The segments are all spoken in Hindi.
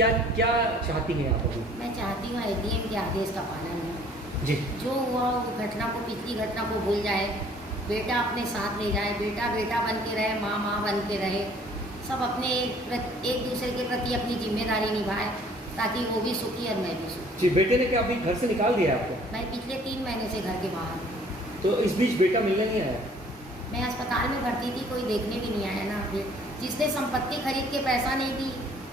क्या क्या चाहती हैं आप अभी? मैं चाहती हूँ एडीएम के आदेश का पालन हो। जी। जो हुआ वो घटना को, पिछली घटना को भूल जाए, बेटा अपने साथ ले जाए, बेटा बेटा बन के रहे, माँ माँ बन के रहे, सब अपने एक दूसरे के प्रति अपनी जिम्मेदारी निभाए, ताकि वो भी सुखी और मैं भी सुखी। जी, बेटे ने क्या अभी घर से निकाल दिया आपको? मैं पिछले 3 महीने से घर के बाहर हूँ। तो इस बीच बेटा मिलने नहीं आया? मैं अस्पताल में भर्ती थी, कोई देखने भी नहीं आया ना। जिसने संपत्ति खरीद के पैसा नहीं दी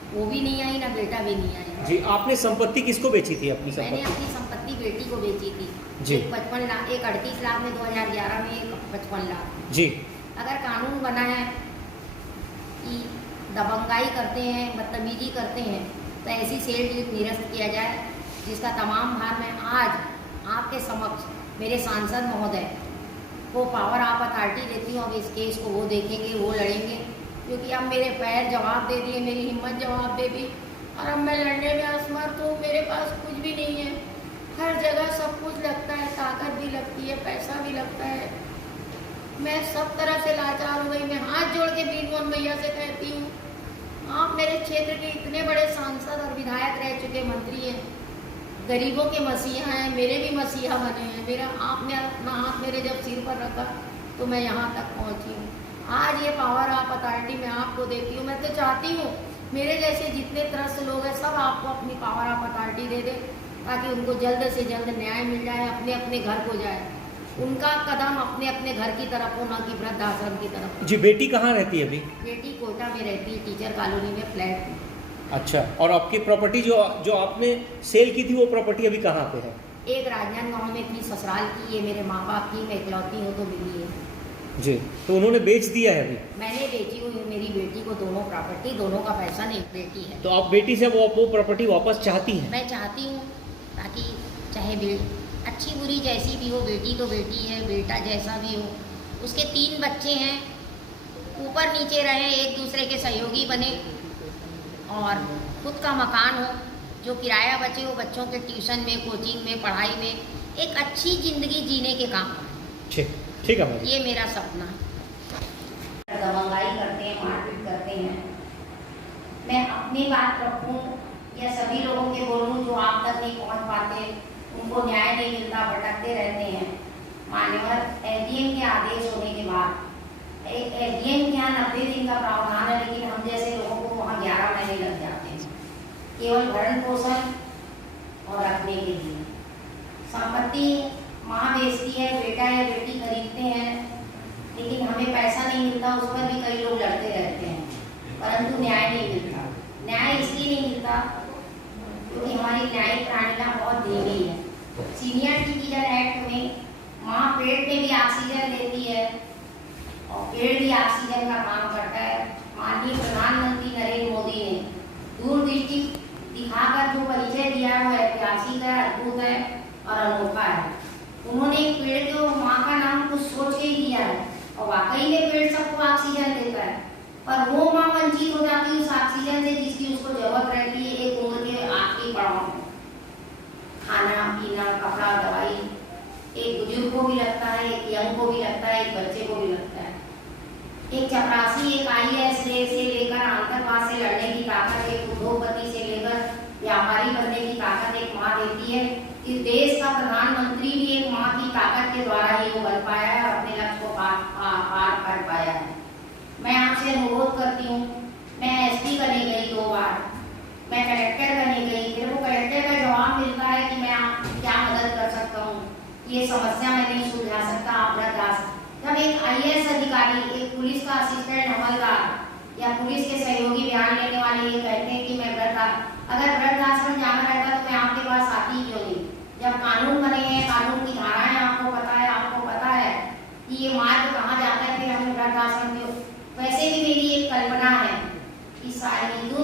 वो भी नहीं आई, ना बेटा भी नहीं आया। जी, आपने संपत्ति किसको बेची थी अपनी मैंने संपत्ति? अपनी संपत्ति बेटी को बेची थी। जी। एक 55 लाख, एक 38 लाख में 2011 में, एक 55 लाख। जी। अगर कानून बना है कि दबंगाई करते हैं, बदतमीजी करते हैं, तो ऐसी सेल डीड निरस्त किया जाए, जिसका तमाम भार मैं आज आपके समक्ष मेरे सांसद महोदय को पावर ऑफ अथॉरिटी देती हूँ। अब इस केस को वो देखेंगे, वो लड़ेंगे, क्योंकि अब मेरे पैर जवाब दे दिए, मेरी हिम्मत जवाब दे दी, और अब मैं लड़ने में असमर्थ हूँ। मेरे पास कुछ भी नहीं है। हर जगह सब कुछ लगता है, ताकत भी लगती है, पैसा भी लगता है। मैं सब तरह से लाचार हो गई। मैं हाथ जोड़ के बीन मोहन भैया से कहती हूँ, आप मेरे क्षेत्र के इतने बड़े सांसद और विधायक रह चुके मंत्री हैं, गरीबों के मसीहा हैं, मेरे भी मसीहा बने हैं। मेरा आपने अपना हाथ मेरे जब सिर पर रखा तो मैं यहाँ तक पहुँची हूँ। आज ये पावर ऑफ अथॉरिटी मैं आपको देती हूँ। मैं तो चाहती हूँ मेरे जैसे जितने त्रस्त लोग हैं सब आपको अपनी पावर ऑफ अथॉरिटी दे दे, ताकि उनको जल्द से जल्द न्याय मिल जाए, अपने अपने घर को जाए। उनका कदम अपने अपने घर की तरफ हो, ना कि वृद्धाश्रम की तरफ। जी, बेटी कहाँ रहती है अभी? बेटी कोटा में रहती है, टीचर कॉलोनी में फ्लैट में। अच्छा, और आपकी प्रॉपर्टी जो आपने सेल की थी वो प्रॉपर्टी अभी कहाँ पे है? एक राजनांदगांव में थी, ससुराल की। ये मेरे माँ बाप की, मैं इकलौती हूँ तो मिली है। जी, तो उन्होंने बेच दिया है अभी? मैंने बेची हुई मेरी बेटी को दोनों प्रॉपर्टी, दोनों का पैसा नहीं, बेटी है। तो आप बेटी से वो प्रॉपर्टी वापस चाहती हैं? मैं चाहती हूँ, ताकि चाहे अच्छी बुरी जैसी भी हो, बेटी तो बेटी है, बेटा जैसा भी हो। उसके 3 बच्चे हैं, ऊपर नीचे रहे, एक दूसरे के सहयोगी बने, और खुद का मकान हो, जो किराया बचे वो बच्चों के ट्यूशन में, कोचिंग में, पढ़ाई में, एक अच्छी ज़िंदगी जीने के काम। ठीक है। ये मेरा सपना है। दबंगाई करते हैं, मारपीट करते हैं। मैं अपनी बात रखूं या सभी लोगों के बोलूं जो आप तक नहीं पहुंच पाते, उनको न्याय नहीं मिलता, भटकते रहते हैं। मान्यवर एडीएम के आदेश होने के बाद, एडीएम के यहाँ 90 दिन का प्रावधान है, लेकिन हम जैसे लोगों को वहाँ 11 महीने लग जाते हैं, केवल भरण पोषण और रखने के लिए। संपत्ति माँ बेचती है, बेटा या बेटी खरीदते हैं, लेकिन हमें पैसा नहीं मिलता। उस पर भी कई लोग लड़ते रहते हैं, परंतु न्याय नहीं मिलता। न्याय इसलिए नहीं मिलता क्योंकि हमारी न्यायिक प्रणाली बहुत धीमी है। सीनियर सिटीजन एक्ट में माँ पेट में भी ऑक्सीजन देती है, और पेड़ भी ऑक्सीजन का काम करता है। माननीय प्रधानमंत्री नरेंद्र मोदी ने दूरदृष्टि दिखाकर जो परिचय दिया है वो ऐतिहासिक है, अद्भुत है और अनोखा है। उन्होंने एक पेड़ को माँ का नाम कुछ सोच के ही दिया है, और वाकई में पेड़ सबको ऑक्सीजन देता है, पर वो माँ वंचित हो जाती है उस ऑक्सीजन से जिसकी उसको जरूरत रहती है एक उम्र के आखिरी पड़ाव में। खाना पीना, कपड़ा, दवाई एक बुजुर्ग को भी लगता है, एक यंग को भी लगता है, एक बच्चे को भी लगता है। एक चपरासी, एक IAS से लेकर आतंकवाद से लड़ने की ताकत, एक उद्योगपति से लेकर व्यापारी बनने की ताकत एक माँ देती है। इस देश का प्रधानमंत्री भी एक माँ की ताकत के द्वारा ही वो बन पाया है और अपने लक्ष्य को पार कर पाया है। मैं आपसे अनुरोध करती हूँ, मैं SP करने गई 2 बार, मैं कलेक्टर करने गई, मेरे को कलेक्टर का जवाब मिलता है कि मैं आपकी क्या मदद कर सकता हूँ, ये समस्या मैं नहीं सुलझा सकता, आप वृद्धाश्रम। जब एक IAS अधिकारी, एक पुलिस का असिस्टेंट हवलदार या पुलिस के सहयोगी बयान लेने वाले ये कहते हैं कि मैं अगर वृद्धाश्रम जाना रहता तो मैं आपके पास आती क्यों नहीं। जब कानून बने हैं, कानून की धाराएं आपको पता है कि ये मार्ग कहाँ जाता है, फिर हमें वृद्धाश्रम क्यों। वैसे भी मेरी एक कल्पना है कि हिंदू